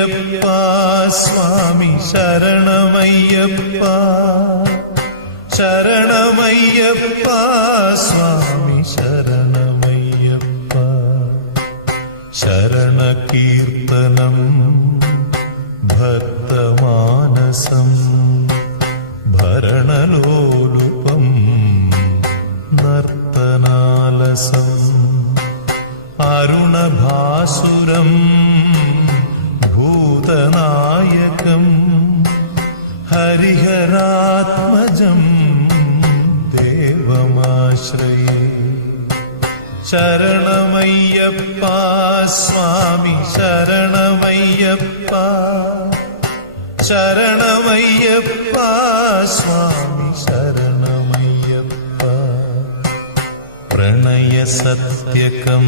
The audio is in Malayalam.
ശരണമയ്യപ്പ സ്വാമി ശരണമയ്യപ്പ ശരണമയ്യപ്പ സ്വാമി ശരണമയ്യപ്പ ശരണകീർത്തനം ഭക്തമാനസം ഭരണലോലുപം നർത്തനാലസം അരുണഭാസുരം ഭൂതനായകം ഹരിഹരാത്മജം ദേവമാശ്രയേ ശരണമയ്യപ്പ സ്വാമി ശരണമയ്യപ്പ ശരണമയ്യപ്പ സ്വാമി ശരണമയ്യപ്പ പ്രണയസത്യകം